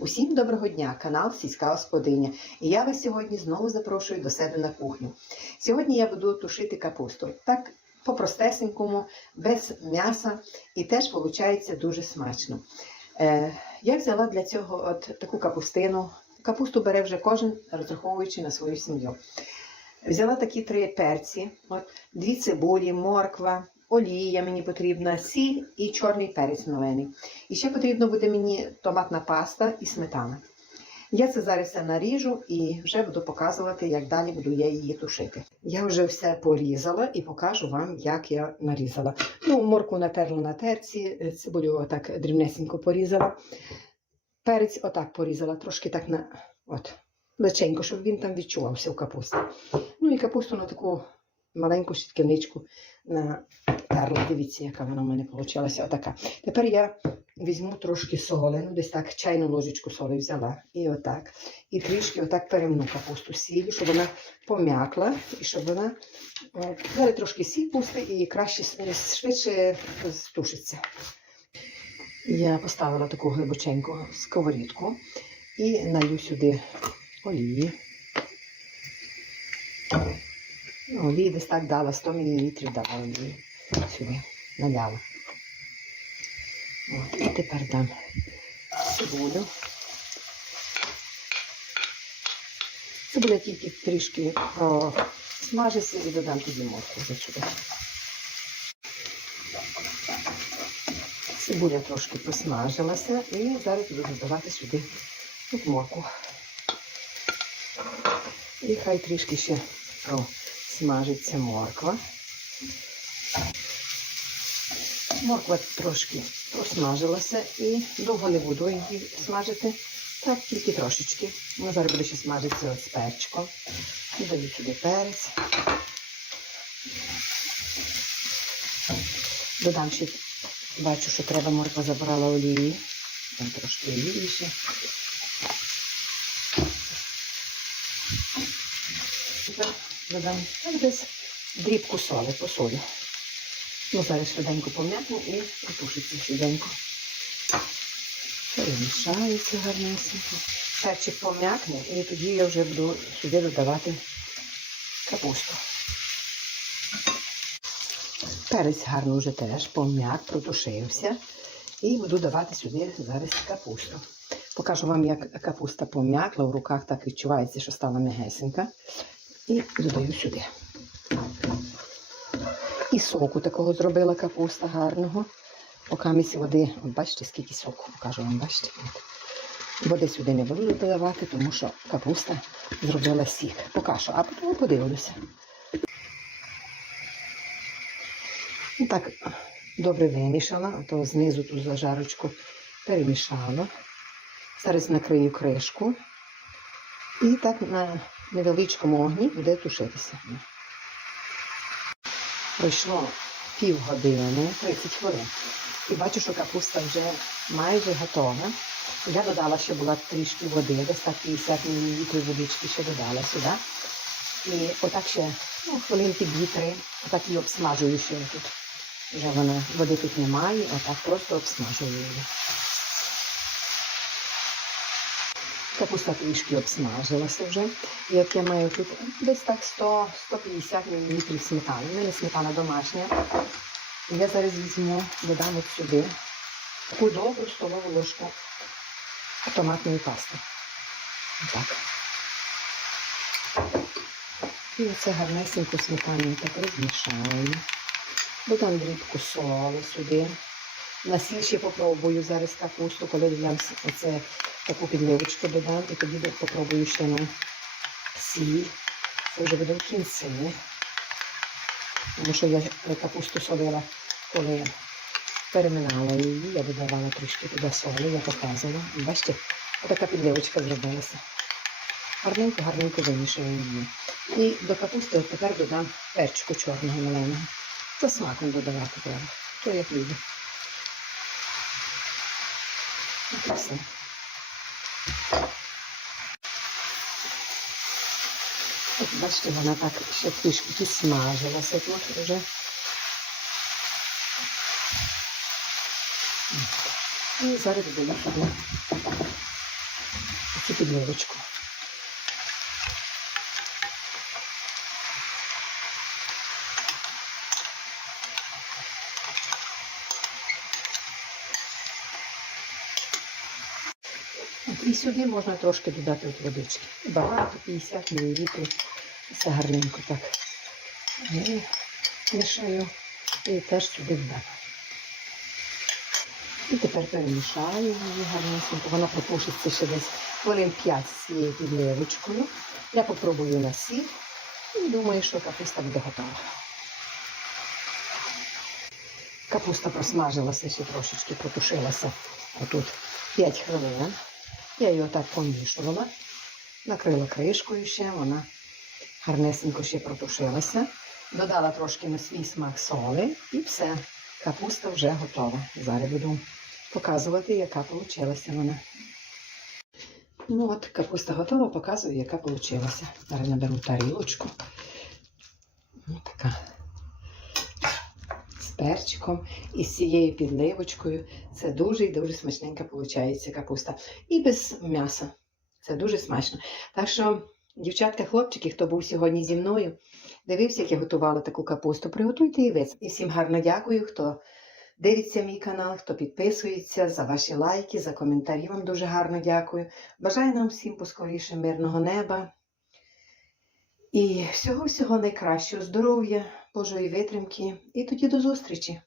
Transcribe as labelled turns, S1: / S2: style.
S1: Усім доброго дня, канал Сільська Господиня. І я вас сьогодні знову запрошую до себе на кухню. Сьогодні я буду тушити капусту. Так по-простесенькому, без м'яса, і теж виходить дуже смачно. Е, я взяла для цього от таку капустину. Капусту бере вже кожен, розраховуючи на свою сім'ю. Взяла такі три перці, от, дві цибулі, морква, олія мені потрібна, сіль і чорний перець мелений. І ще потрібно буде мені томатна паста і сметана. Я це зараз все наріжу і вже буду показувати, як далі буду я її тушити. Я вже все порізала і покажу вам, як я нарізала. Ну, морку натерла на терці, цибулю отак дрібнесенько порізала. Перець отак порізала, трошки так на от, леченько, щоб він там відчувався в капусті. Ну і капусту на таку маленьку щитківничку натерла. Дивіться, яка вона в мене вийшла. Отака. Тепер я візьму трошки соли, ну десь так чайну ложечку соли взяла. І отак. І трішки отак перемну капусту сіллю, щоб вона пом'якла, і щоб вона далі трошки сіль пусти і краще швидше стушиться. Я поставила таку глибоченьку сковорідку і налью сюди олії. Ну, Олії десь так дала, 100 мл дала олії сюди, наляла. От, і тепер дам цибулю. Цибуля тільки трішки смажиться і додам тоді морку вже сюди. Цибуля трошки посмажилася і зараз буду додавати сюди тут морку. І хай трішки ще смажиться морква. Морква трошки просмажилася і довго не буду її смажити. Так, тільки трошечки. Вона зараз буде ще смажитися з перчиком. Додаю сюди перець. Додам ще, бачу, що треба морква забрала олії. Там трошки олії ще. Тепер додам десь дрібку соли, посолю. Ну, зараз швиденько пом'якну і протушиться швиденько. Перемішається гарнесенько. Перчик пом'якне і тоді я вже буду сюди додавати капусту. Перець гарно вже теж пом'як, протушився. І буду давати сюди зараз капусту. Покажу вам, як капуста пом'якла, в руках так відчувається, що стала м'ягесенька. І додаю сюди. І соку такого зробила капуста гарного. Покамість води, от бачите, скільки соку, покажу вам, бачите. Води сюди не буду додавати, тому що капуста зробила сік. Покажу, а потім подивлюся. І так добре вимішала, а то знизу ту зажарочку перемішала. Зараз накрию кришку. І так на невеличкому огні буде тушитися. Пройшло півгодини, 30 хвилин. І бачу, що капуста вже майже готова. Я додала, ще була трішки води, десь так 50 мл водички ще додала сюди. І отак ще ну, хвилинки 2-3, отак її обсмажую ще тут. Вже вона води тут немає, отак просто обсмажую її. Капуста трішки обсмажилася вже. Як я маю тут десь так 100-150 мл сметани. У мене сметана домашня. Я зараз візьму, додам от сюди таку добру столову ложку томатної пасти. Так. І оце гарнесенько сметану так розмішаю. Додам дрібку соли сюди. На сіль ще попробую зараз капусту, коли додам оце таку підливочку додам і тоді попробую ще на сіль. Це вже буде в кінці. Тому що я капусту солила, коли переминала її, я додавала трішки туди солі, я показувала. Бачите, така підливочка зробилася. Гарненько, гарненько вимішую її. І до капусти тепер додам перчику чорного маленького. За смаком додавати треба. То як. От і все. От, бачите, вона так ще трішки підсмажилася тут вже. І зараз додаю сюди і підливочку. І сюди можна трошки додати от водички. Багато, 50 мл. Все гарненько так. І мішаю і теж сюди вдам. І тепер перемішаю її гарнесенько. Вона протушиться ще десь хвилин 5 з цією підливочкою. Я попробую на сіль і думаю, що капуста буде готова. Капуста просмажилася ще трошечки, протушилася отут 5 хвилин. Я її отак помішувала, накрила кришкою ще, вона гарнесенько ще протушилася. Додала трошки на свій смак соли і все. Капуста вже готова. Зараз буду показувати, яка вийшла вона. Ну от, капуста готова, показую, яка вийшла. Зараз наберу тарілочку. Ось така. Перчиком і з цією підливочкою. Це дуже і дуже смачненька виходить капуста. І без м'яса. Це дуже смачно. Так що, дівчатка, хлопчики, хто був сьогодні зі мною, дивився, як я готувала таку капусту, приготуйте і ви. І всім гарно дякую, хто дивиться мій канал, хто підписується, за ваші лайки, за коментарі. Вам дуже гарно дякую. Бажаю нам всім поскоріше мирного неба. І всього-всього найкращого здоров'я, Божої витримки. І тоді до зустрічі!